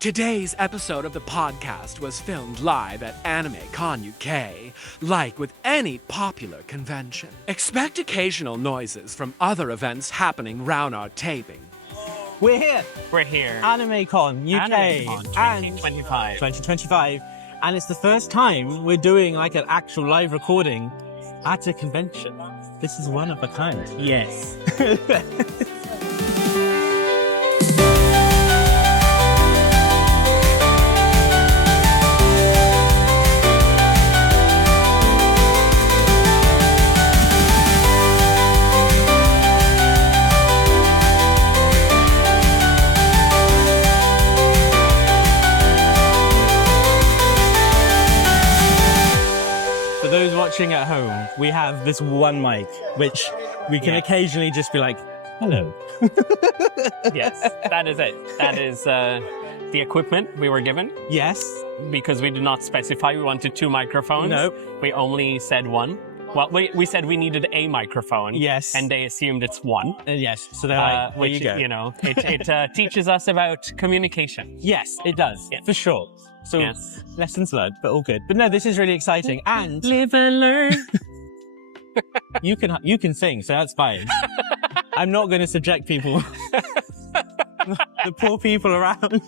Today's episode of the podcast was filmed live at MegaCon UK. Like with any popular convention, expect occasional noises from other events happening round our taping. We're here. We're here. MegaCon UK. MegaCon 2025. 2025. And it's the first time we're doing like an actual live recording at a convention. This is one of a kind. Yes. For those watching at home, we have this one mic, which we can occasionally just be like, hello. Yes, that is it. That is the equipment we were given. Yes. Because we did not specify we wanted 2 microphones. Nope. We only said 1. Well, we said we needed a microphone. Yes. And they assumed it's 1. Yes. So they're like, there which, you go. You know, it teaches us about communication. Yes, it does. Yes. For sure. So Yes. lessons learned, but all good. But no, this is really exciting. And Live and learn. you can sing, so that's fine. I'm not going to subject people, the poor people around.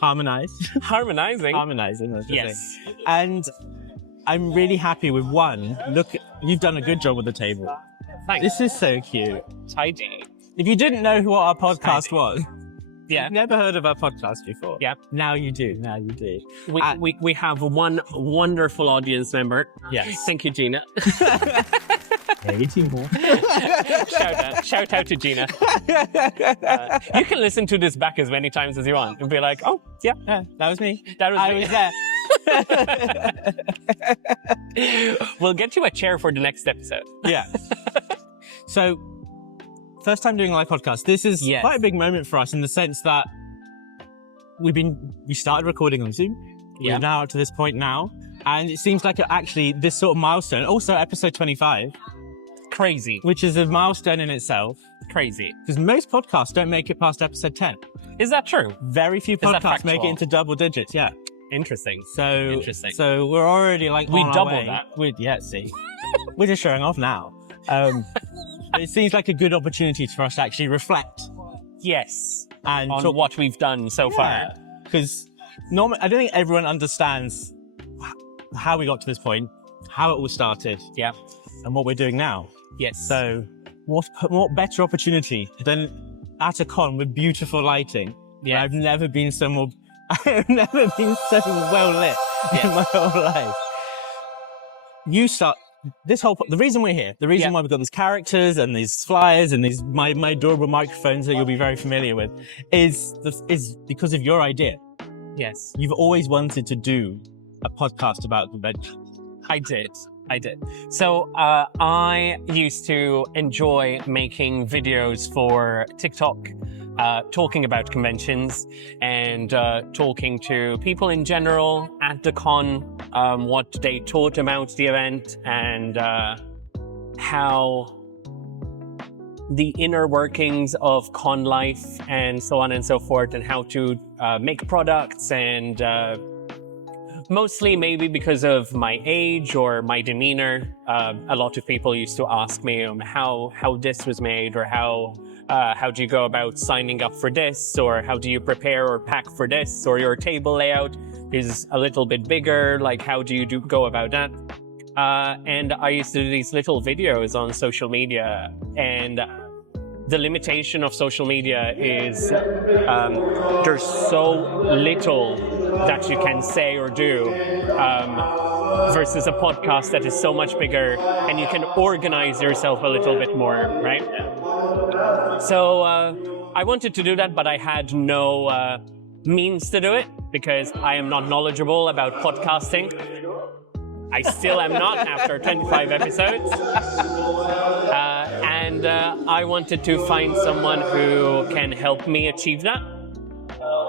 Harmonizing. Harmonizing. That's the Yes. thing. And I'm really happy with one. Look, you've done a good job with the table. Thanks. This is so cute. Tidy. If you didn't know what our podcast was, Yeah. you've never heard of our podcast before. Yeah. Now you do. We have one wonderful audience member. Yes. Thank you, Gina. Shout out to Gina. You can listen to this back as many times as you want and be like, oh, yeah, That was me. that was I me. was there. We'll get you a chair for the next episode. Yeah. So, first time doing a live podcast. This is Yes. quite a big moment for us in the sense that we started recording on Zoom. Yeah. We're now up to this point now. And it seems like actually this sort of milestone, also episode 25, Crazy. which is a milestone in itself. Crazy. Because most podcasts don't make it past episode 10. Is that true? Very few that podcasts make it factual? into double digits, yeah. Interesting. So, Interesting. So we're already like We on our doubled way. that. Yeah, see. We're just showing off now. But it seems like a good opportunity for us to actually reflect Yes. and On talk what we've done so far. Because normally, I don't think everyone understands how we got to this point, how it all started, Yeah. and what we're doing now. Yes. So, what better opportunity than at a con with beautiful lighting? Yeah. I've never been so well lit in my whole life. The reason we're here, the reason why we've got these characters and these flyers and these my adorable microphones that you'll be very familiar with, is because of your idea. Yes. You've always wanted to do a podcast about convention. I did. So I used to enjoy making videos for TikTok, talking about conventions and talking to people in general at the con, what they thought about the event and how the inner workings of con life and so on and so forth, and how to make products and mostly maybe because of my age or my demeanor. A lot of people used to ask me how this was made, or how do you go about signing up for this, or how do you prepare or pack for this, or your table layout is a little bit bigger, like how do you go about that? And I used to do these little videos on social media, and the limitation of social media is there's so little that you can say or do versus a podcast that is so much bigger, and you can organize yourself a little bit more, right? So I wanted to do that, but I had no means to do it because I am not knowledgeable about podcasting. I still am not after 25 episodes. And I wanted to find someone who can help me achieve that.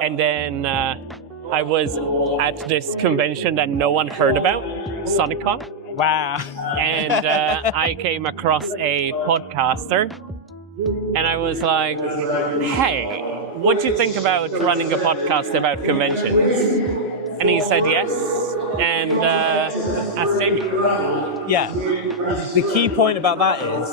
And then I was at this convention that no one heard about, SonicCon. Wow. And I came across a podcaster, and I was like, hey, what do you think about running a podcast about conventions? And he said yes, and asked Jamie. Yeah. The key point about that is,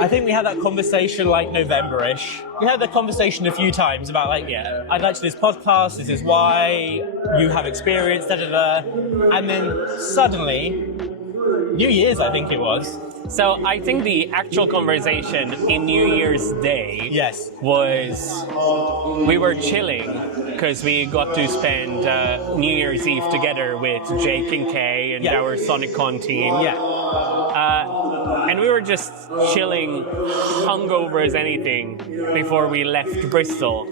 I think we had that conversation like November-ish. We had that conversation a few times about like, yeah, I'd like to do this podcast, this is why, you have experience, and then suddenly, New Year's, I think it was. So I think the actual conversation in New Year's Day was we were chilling because we got to spend New Year's Eve together with Jake and Kay and our SonicCon team. And we were just chilling, hungover as anything, before we left Bristol.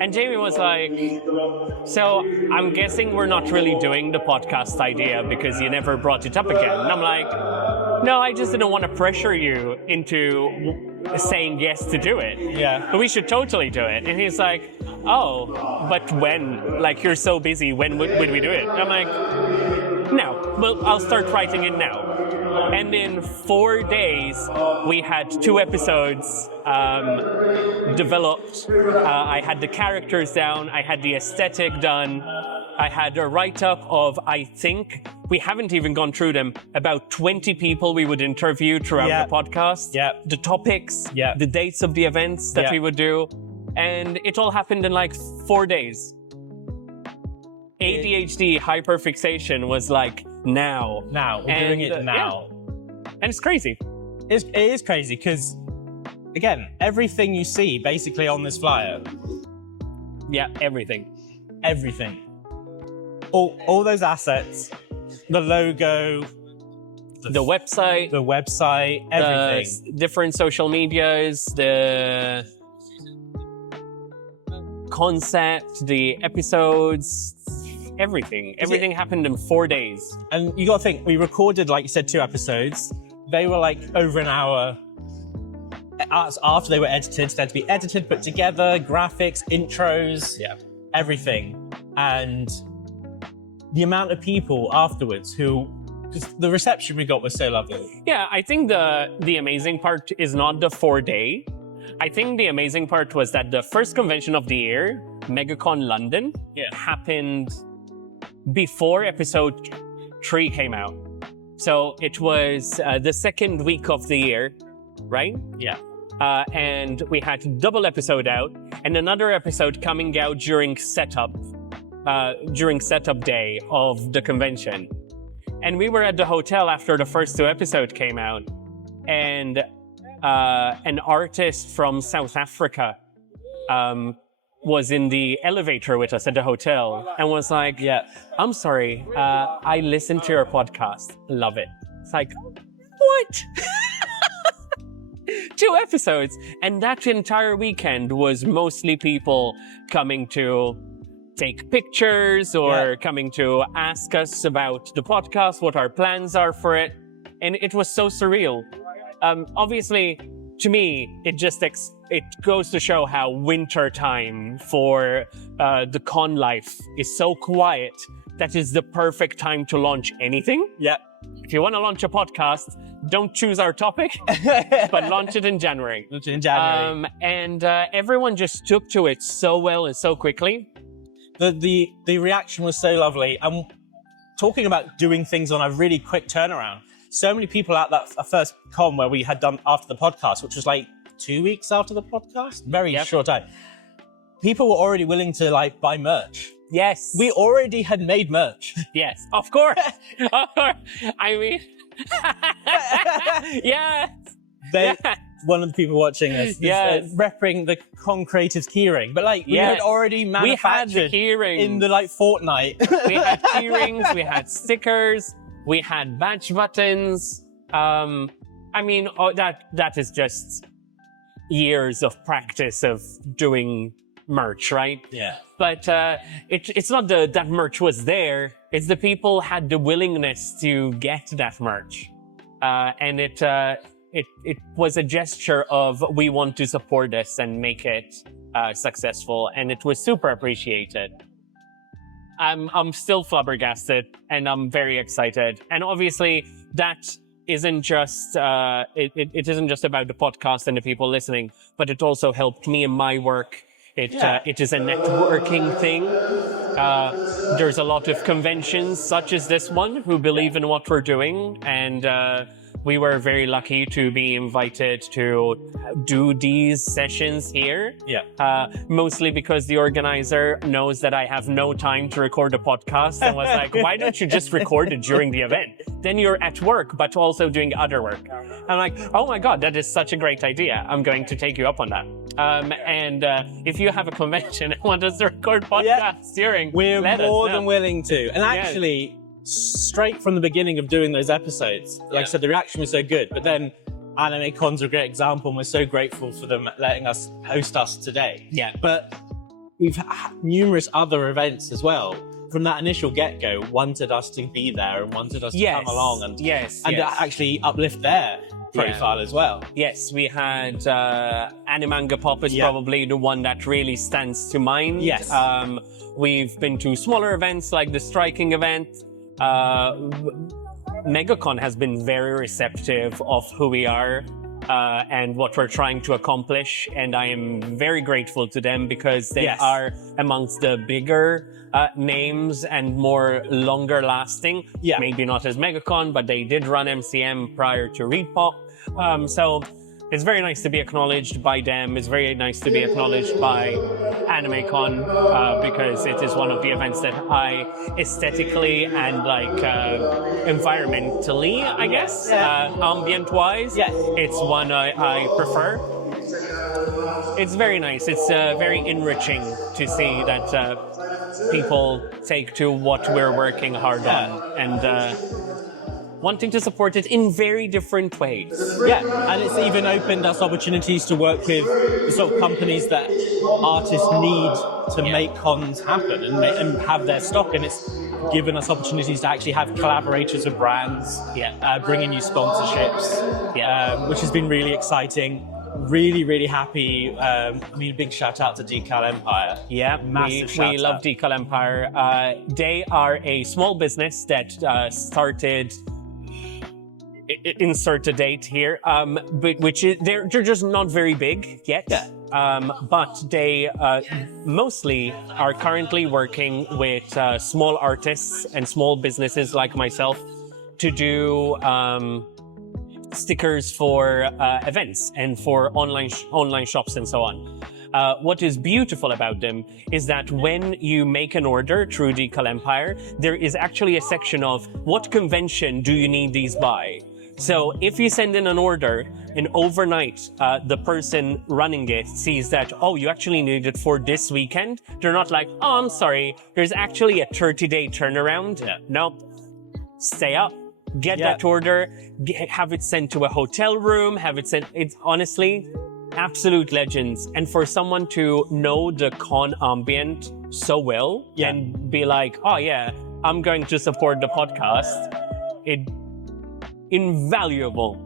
And Jamie was like, so I'm guessing we're not really doing the podcast idea because you never brought it up again. And I'm like, no, I just didn't want to pressure you into saying yes to do it. Yeah. But we should totally do it. And he's like, oh, but when? Like, you're so busy, when would we do it? And I'm like, no, well, I'll start writing it now. And in 4 days, we had 2 episodes developed. I had the characters down, I had the aesthetic done, I had a write-up of, I think, we haven't even gone through them, about 20 people we would interview throughout the podcast. The topics, the dates of the events that we would do. And it all happened in like 4 days. ADHD hyperfixation was like, now. We're doing it now. And it's crazy. It is crazy because, again, everything you see basically on this flyer. Yeah, everything. Everything. All those assets, the logo, the website, everything. The different social medias, the concept, the episodes, everything. Everything happened in 4 days. And you got to think, we recorded, like you said, 2 episodes. They were like over an hour. After they were edited, they had to be edited, put together, graphics, intros, everything. And the amount of people afterwards who, just the reception we got was so lovely. Yeah, I think the amazing part is not the 4-day. I think the amazing part was that the first convention of the year, MegaCon London, happened before episode 3 came out. So it was the second week of the year, right? Yeah. And we had a double episode out and another episode coming out during setup day of the convention. And we were at the hotel after the first 2 episodes came out, and an artist from South Africa was in the elevator with us at the hotel and was like, I'm sorry, I listened to your podcast, love it. It's like, what? 2 episodes. And that entire weekend was mostly people coming to take pictures or coming to ask us about the podcast, what our plans are for it. And it was so surreal. Obviously, to me, it goes to show how winter time for the con life is so quiet. That is the perfect time to launch anything. Yeah. If you want to launch a podcast, don't choose our topic, but launch it in January. Launch it in January. And everyone just took to it so well and so quickly. The reaction was so lovely. And talking about doing things on a really quick turnaround, so many people at that first con where we had done after the podcast, which was like 2 weeks after the podcast, very short time. People were already willing to like buy merch. Yes. We already had made merch. Yes, of course. Of course. I mean, yes. One of the people watching us is repping the Con Creatives keyring, but like we had already manufactured the keyrings in the like fortnight. We had keyrings, we had stickers, we had badge buttons. I mean, that is just years of practice of doing merch, right? Yeah. But it's not that merch was there. It's the people had the willingness to get that merch, and it was a gesture of we want to support this and make it successful, and it was super appreciated. I'm still flabbergasted, and I'm very excited. And obviously, that isn't just it isn't just about the podcast and the people listening, but it also helped me in my work It is a networking thing. There's a lot of conventions such as this one who believe in what we're doing, and we were very lucky to be invited to do these sessions here. Mostly because the organizer knows that I have no time to record a podcast and was like, why don't you just record it during the event? Then you're at work, but also doing other work. I'm like, oh my God, that is such a great idea. I'm going to take you up on that. And if you have a convention and want us to record podcasts during, we're more than willing to. And actually, straight from the beginning of doing those episodes, like I said, the reaction was so good. But then AnimeCon's a great example, and we're so grateful for them letting us host us today. But we've had numerous other events as well. From that initial get-go, wanted us to be there and wanted us to come along and actually uplift their profile as well. Yes, we had Animanga Pop is probably the one that really stands to mind. We've been to smaller events like the Striking event. MegaCon has been very receptive of who we are and what we're trying to accomplish, and I am very grateful to them because they are amongst the bigger names and more longer lasting. Maybe not as MegaCon, but they did run MCM prior to ReadPop. So it's very nice to be acknowledged by them. It's very nice to be acknowledged by AnimeCon because it is one of the events that I aesthetically and like environmentally, I guess, ambient-wise, it's one I prefer. It's very nice. It's very enriching to see that people take to what we're working hard on and wanting to support it in very different ways. And it's even opened us opportunities to work with the sort of companies that artists need to make cons happen and have their stock, and it's given us opportunities to actually have collaborators with brands, bringing new sponsorships, which has been really exciting. Really happy. I mean, a big shout out to Decal Empire. Massive we love Decal Empire. They are a small business that started. Insert a date here, but which is they're just not very big yet. But they mostly are currently working with small artists and small businesses like myself to do stickers for events and for online shops and so on. What is beautiful about them is that when you make an order through Decal Empire, there is actually a section of what convention do you need these by? So if you send in an order and overnight the person running it sees that, oh, you actually need it for this weekend, they're not like, oh, I'm sorry, there's actually a 30-day turnaround. No, stay up, get that order, have it sent to a hotel room, have it sent. It's honestly absolute legends. And for someone to know the con ambient so well and be like, oh yeah, I'm going to support the podcast, invaluable.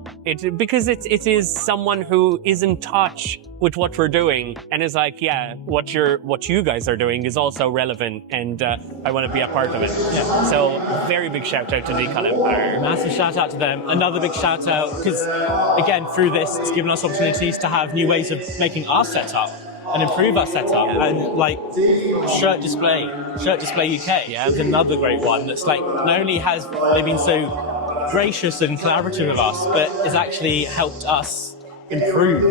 Because it is someone who is in touch with what we're doing and is like, what you guys are doing is also relevant, and I want to be a part of it. So very big shout out to Decal Empire. Massive shout out to them. Another big shout out because again through this it's given us opportunities to have new ways of making our setup and improve our setup. And like ShirtDisplay UK is another great one that's like not only has they been so gracious and collaborative with us, but has actually helped us improve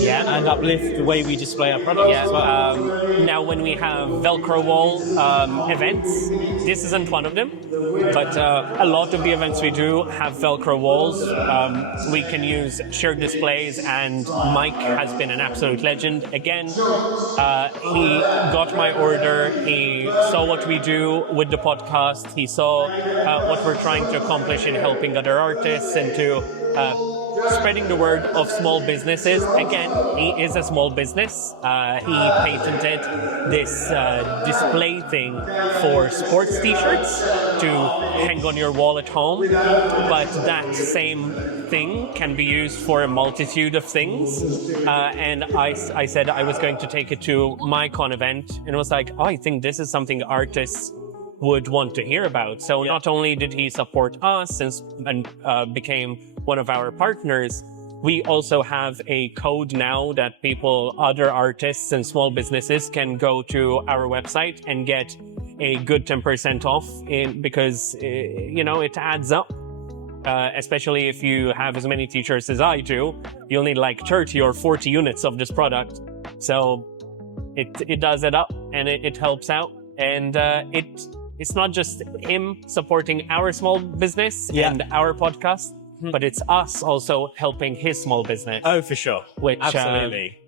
and uplift the way we display our products as well. Now when we have Velcro wall events, this isn't one of them, but a lot of the events we do have Velcro walls. We can use shared displays, and Mike has been an absolute legend. Again, he got my order, he saw what we do with the podcast, he saw what we're trying to accomplish in helping other artists and to spreading the word of small businesses. Again, he is a small business. He patented this display thing for sports t-shirts to hang on your wall at home, but that same thing can be used for a multitude of things. And I said I was going to take it to my con event, and it was like, oh, I think this is something artists would want to hear about. So not only did he support us and became one of our partners, We also have a code now that other artists and small businesses can go to our website and get a good 10% off because, it adds up. Especially if you have as many t-shirts as I do, you'll need like 30 or 40 units of this product. So it does it up and it helps out. And it's not just him supporting our small business and our podcast, but it's us also helping his small business. Oh, for sure. Which, absolutely.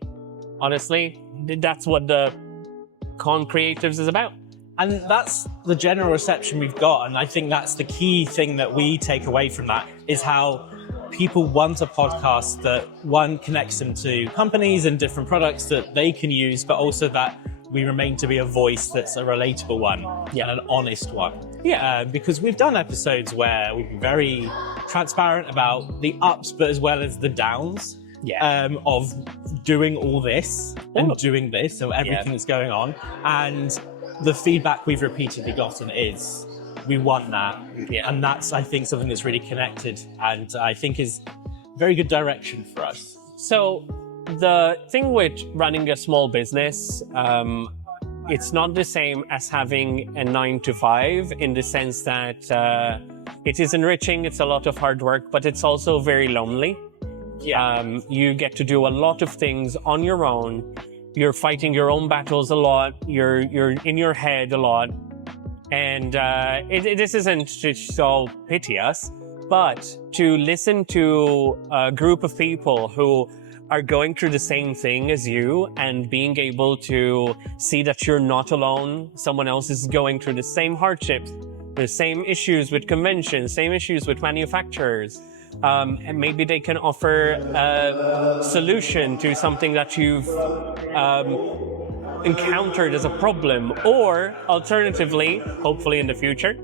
Honestly, that's what the Con Creatives is about. And that's the general reception we've got. And I think that's the key thing that we take away from that is how people want a podcast that, one, connects them to companies and different products that they can use, but also that we remain to be a voice that's a relatable one and an honest one. Because we've done episodes where we've been very transparent about the ups, but as well as the downs of doing all this and doing this, so everything that's going on. And the feedback we've repeatedly gotten is we want that. And that's, I think, something that's really connected and I think is very good direction for us. So the thing with running a small business, it's not the same as having a 9-to-5 in the sense that it is enriching, it's a lot of hard work, but it's also very lonely. You get to do a lot of things on your own. You're fighting your own battles a lot. You're in your head a lot. And this isn't to so pity us, but to listen to a group of people who are going through the same thing as you and being able to see that you're not alone. Someone else is going through the same hardships, the same issues with conventions, same issues with manufacturers. And maybe they can offer a solution to something that you've encountered as a problem. Or alternatively, hopefully in the future,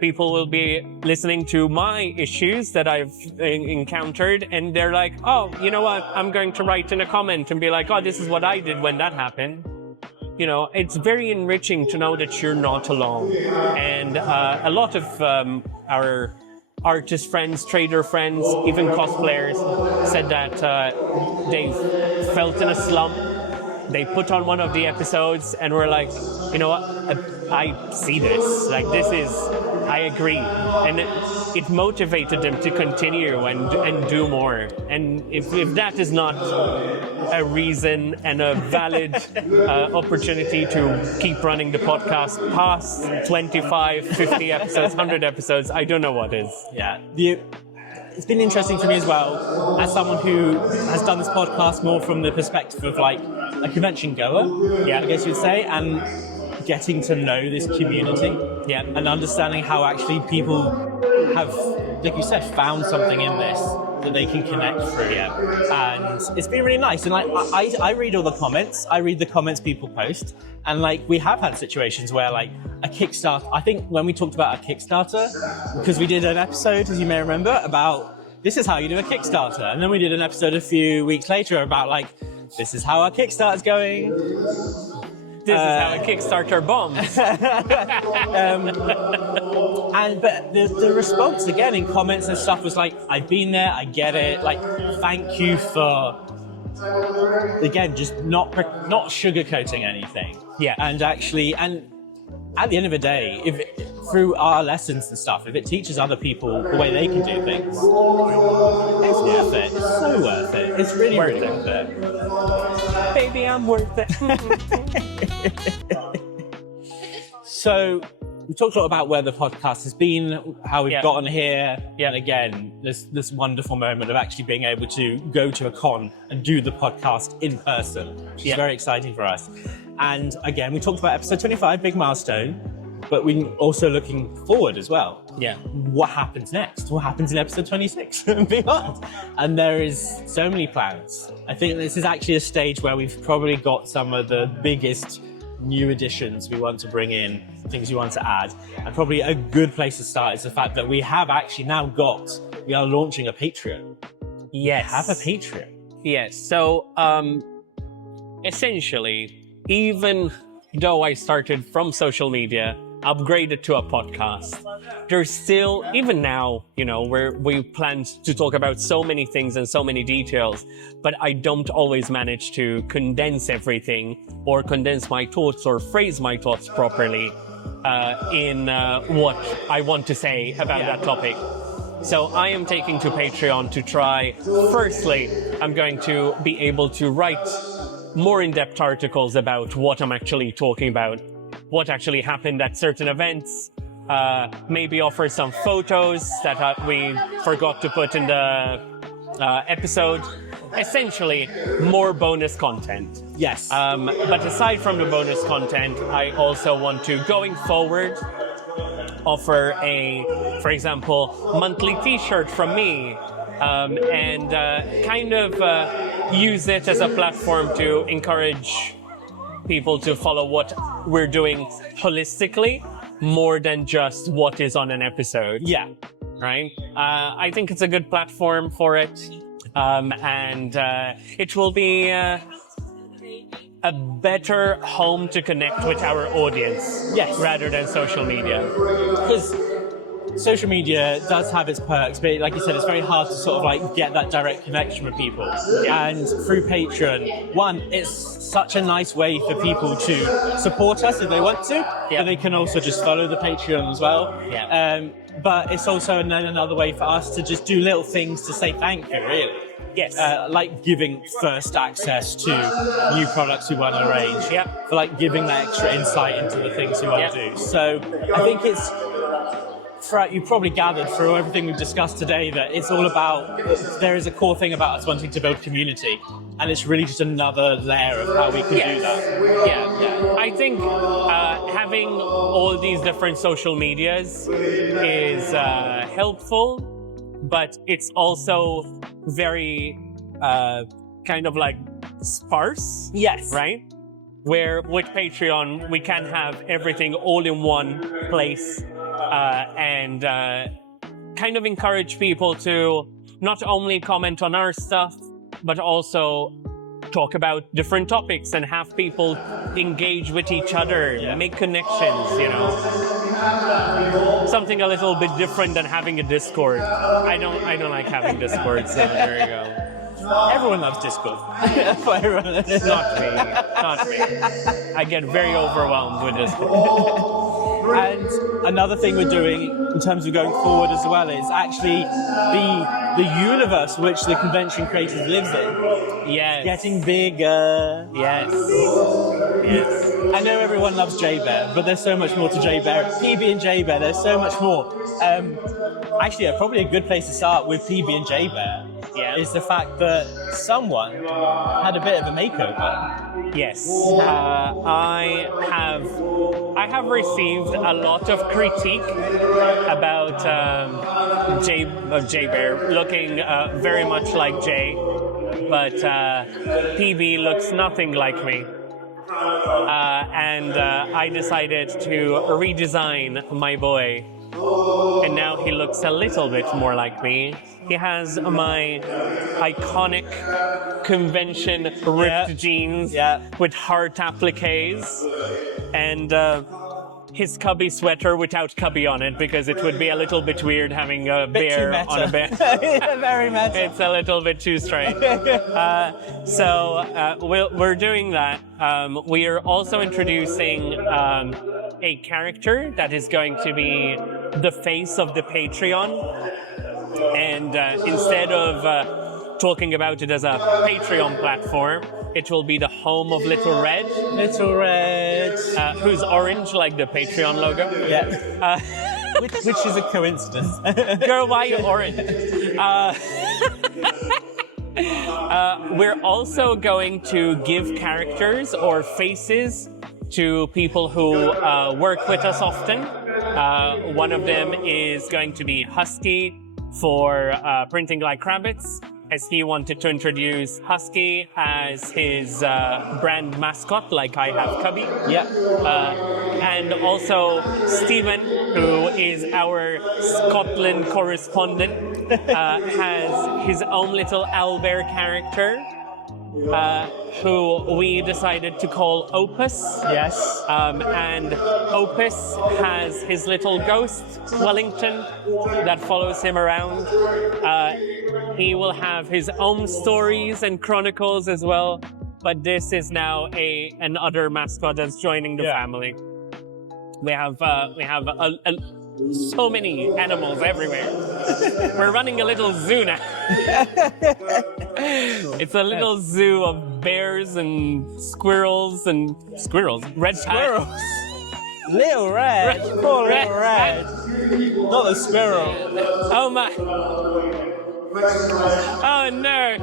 people will be listening to my issues that I've encountered and they're like, oh, you know what? I'm going to write in a comment and be like, oh, this is what I did when that happened. It's very enriching to know that you're not alone. And a lot of our artist friends, trader friends, even cosplayers said that they felt in a slump. They put on one of the episodes and were like, you know what, I see this. Like, I agree. And it motivated them to continue and do more. And if that is not a reason and a valid opportunity to keep running the podcast past 25, 50 episodes, 100 episodes, I don't know what is. Yeah. It's been interesting for me as well, as someone who has done this podcast more from the perspective of like a convention goer, I guess you'd say, and getting to know this community and understanding how actually people have, like you said, found something in this that they can connect through. And it's been really nice. And like I read all the comments, I read the comments people post, and like we have had situations where like a Kickstarter, I think when we talked about a Kickstarter, because we did an episode, as you may remember, about this is how you do a Kickstarter. And then we did an episode a few weeks later about like, this is how our Kickstarter's going. This is how a Kickstarter bombs. But the response again in comments and stuff was like, I've been there, I get it. Like, thank you for, again, just not sugarcoating anything. And actually, and at the end of the day, through our lessons and stuff, if it teaches other people the way they can do things, it's worth it. It's so worth it. It's really worth it. Baby, I'm worth it. So we talked a lot about where the podcast has been, how we've gotten here, and again, this wonderful moment of actually being able to go to a con and do the podcast in person, which is very exciting for us. And again, we talked about episode 25, big milestone, but we're also looking forward as well. What happens next? What happens in episode 26 and beyond? And there is so many plans. I think this is actually a stage where we've probably got some of the biggest new additions we want to bring in, things we want to add. And probably a good place to start is the fact that we have actually now we are launching a Patreon. Yes. We have a Patreon. Yes. So, essentially, even though I started from social media, upgrade it to a podcast. There's still, even now, you know, we planned to talk about so many things and so many details, but I don't always manage to condense everything or condense my thoughts or phrase my thoughts properly in what I want to say about that topic. So I am taking to Patreon to try, firstly, I'm going to be able to write more in-depth articles about what I'm actually talking about, what actually happened at certain events, maybe offer some photos that we forgot to put in the episode. Essentially, more bonus content. Yes. But aside from the bonus content, I also want to, going forward, offer for example, monthly t-shirt from me, and kind of use it as a platform to encourage people to follow what we're doing holistically, more than just what is on an episode. Yeah. Right? I think it's a good platform for it. And it will be a better home to connect with our audience, yes, rather than social media. Because social media does have its perks, but like you said, it's very hard to sort of like get that direct connection with people. Yeah. And through Patreon, one, it's such a nice way for people to support us if they want to, but they can also just follow the Patreon as well. Yeah. But it's also another way for us to just do little things to say thank you, really. Yes. Like giving first access to new products we want to arrange. Yeah. For like giving that extra insight into the things we want to do. So I think it's, you probably gathered through everything we've discussed today that it's all about, there is a core thing about us wanting to build community. And it's really just another layer of how we can do that. Yeah. I think having all these different social medias is helpful, but it's also very kind of like sparse. Yes. Right? Where with Patreon, we can have everything all in one place and kind of encourage people to not only comment on our stuff, but also talk about different topics and have people engage with each other, make connections, you know. Something a little bit different than having a Discord. I don't like having Discord, so there you go. Everyone loves Discord. Not me. I get very overwhelmed with Discord. And another thing we're doing in terms of going forward as well is actually the universe which the convention creators lives in. Yes. Getting bigger. Yes. I know everyone loves J-Bear, but there's so much more to J-Bear. PB and J-Bear, there's so much more. Actually, probably a good place to start with PB and J-Bear is the fact that someone had a bit of a makeover. Yes. I have received a lot of critique about J-Bear looking very much like Jay, but PB looks nothing like me. And I decided to redesign my boy, and now he looks a little bit more like me. He has my iconic convention ripped jeans with heart appliques, and his cubby sweater without cubby on it, because it would be a little bit weird having a bear on a bear. Very meta. It's a little bit too strange. So we're doing that. We are also introducing a character that is going to be the face of the Patreon. And instead of talking about it as a Patreon platform, it will be the home of Little Red. Little Red. Who's orange like the Patreon logo. Yeah. Which is a coincidence. Girl, why are you orange? We're also going to give characters or faces to people who work with us often. One of them is going to be Huskii for Printing Like Rabbits, as he wanted to introduce Huskii as his brand mascot, like I have Cubby. Yeah. And also Stephen, who is our Scotland correspondent, has his own little owlbear character, who we decided to call Opus. Yes. And Opus has his little ghost, Wellington, that follows him around. He will have his own stories and chronicles as well, but this is now another mascot that's joining the family. We have so many animals everywhere. We're running a little zoo now. It's a little zoo of bears and squirrels. Red Squirrels. Little red. Poor little red. Not the squirrel. Oh my. Oh no,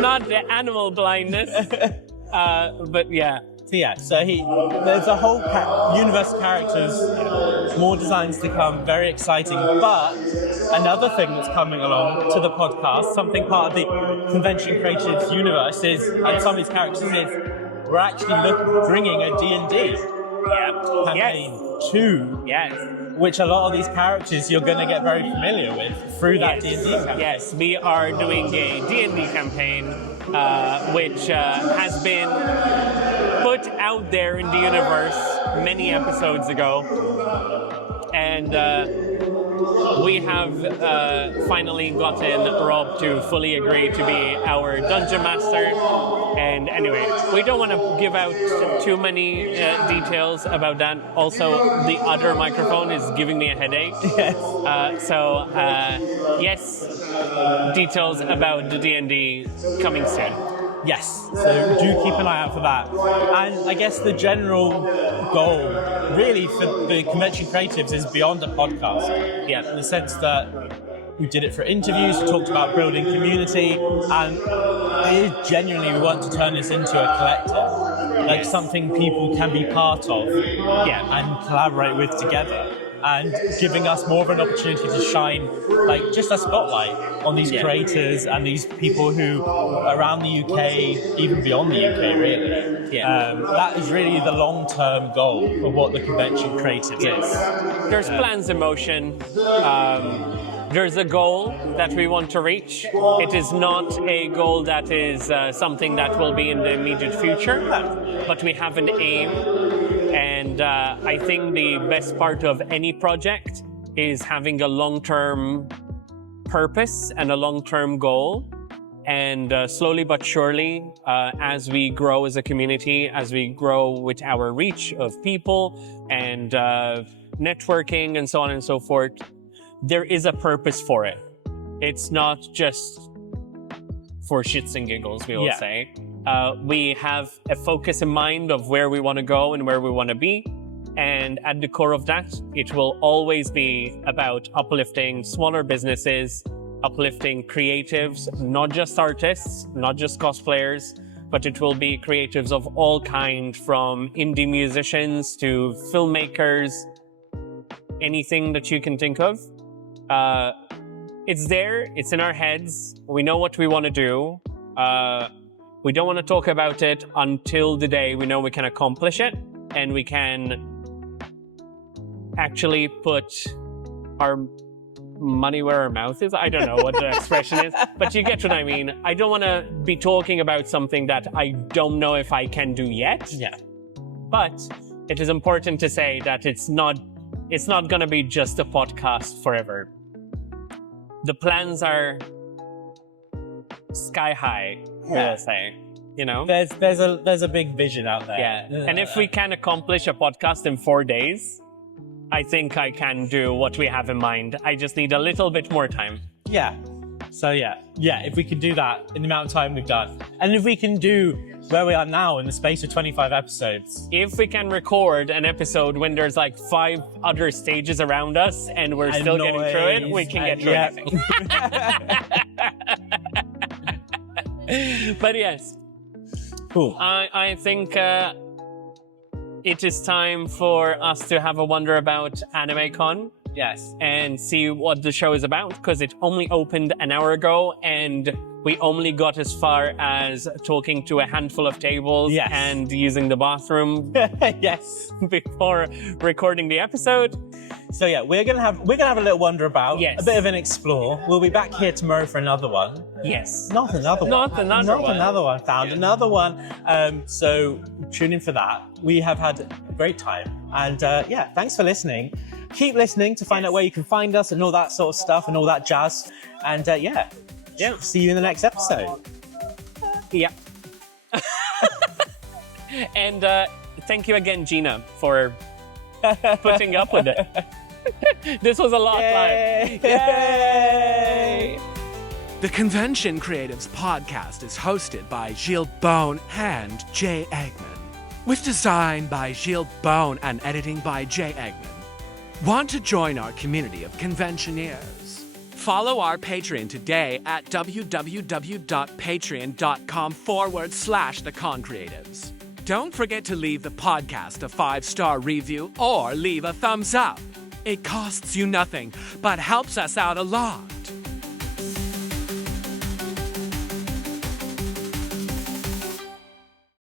not the animal blindness. But yeah. So yeah, there's a whole universe of characters, more designs to come, very exciting. But another thing that's coming along to the podcast, something part of the Convention Creatives universe is, and some of these characters is, we're actually bringing a D&D campaign to, which a lot of these characters you're going to get very familiar with through that D&D campaign. Yes, we are doing a D&D campaign, which has been put out there in the universe many episodes ago, and we have finally gotten Rob to fully agree to be our dungeon master. And anyway, we don't want to give out too many details about that. Also, the other microphone is giving me a headache. Yes, details about the D&D coming soon. Yes, so do keep an eye out for that. And I guess the general goal, really, for the Convention Creatives is beyond a podcast. Yeah, in the sense that we did it for interviews, we talked about building community, and it is genuinely, we want to turn this into a collective, like something people can be part of and collaborate with together. And giving us more of an opportunity to shine, like just a spotlight on these creators and these people who around the UK, even beyond the UK, really. That is really the long-term goal of what the Convention Creatives is. There's plans in motion. There's a goal that we want to reach. It is not a goal that is something that will be in the immediate future, but we have an aim. And I think the best part of any project is having a long-term purpose and a long-term goal. And slowly but surely, as we grow as a community, as we grow with our reach of people and networking and so on and so forth, there is a purpose for it. It's not just for shits and giggles, we will say. We have a focus in mind of where we want to go and where we want to be. And at the core of that, it will always be about uplifting smaller businesses, uplifting creatives, not just artists, not just cosplayers, but it will be creatives of all kinds, from indie musicians to filmmakers, anything that you can think of. It's there, it's in our heads. We know what we want to do. We don't want to talk about it until the day we know we can accomplish it and we can actually put our money where our mouth is. I don't know what the expression is, but you get what I mean. I don't want to be talking about something that I don't know if I can do yet. Yeah. But it is important to say that it's not going to be just a podcast forever. The plans are sky high, we'll say. You know, there's a big vision out there. Yeah, and if we can accomplish a podcast in 4 days, I think I can do what we have in mind. I just need a little bit more time. Yeah. So yeah, if we can do that in the amount of time we've done, and if we can do where we are now in the space of 25 episodes. If we can record an episode when there's like 5 other stages around us and we're still getting through it, we can get through anything. But yes. Cool. I think it is time for us to have a wonder about AnimeCon. Yes. And see what the show is about, because it only opened an hour ago and we only got as far as talking to a handful of tables and using the bathroom before recording the episode. So yeah, we're gonna have a little wonder about, a bit of an explore. We'll be back here tomorrow for another one. Yes. Not another one. Not another one. Another one. Found another one. So tune in for that. We have had a great time. And yeah, thanks for listening. Keep listening to find out where you can find us and all that sort of stuff and all that jazz. And yeah, see you in the next episode. Yeah. And thank you again, Gina, for putting up with it. This was a lot, Yay! Clive. Yay! The Convention Creatives podcast is hosted by Gilles Bone and Jay Eggman, with design by Gilles Bone and editing by Jay Eggman. Want to join our community of conventioneers? Follow our Patreon today at www.patreon.com/theconcreatives. Don't forget to leave the podcast a 5-star review or leave a thumbs up. It costs you nothing, but helps us out a lot.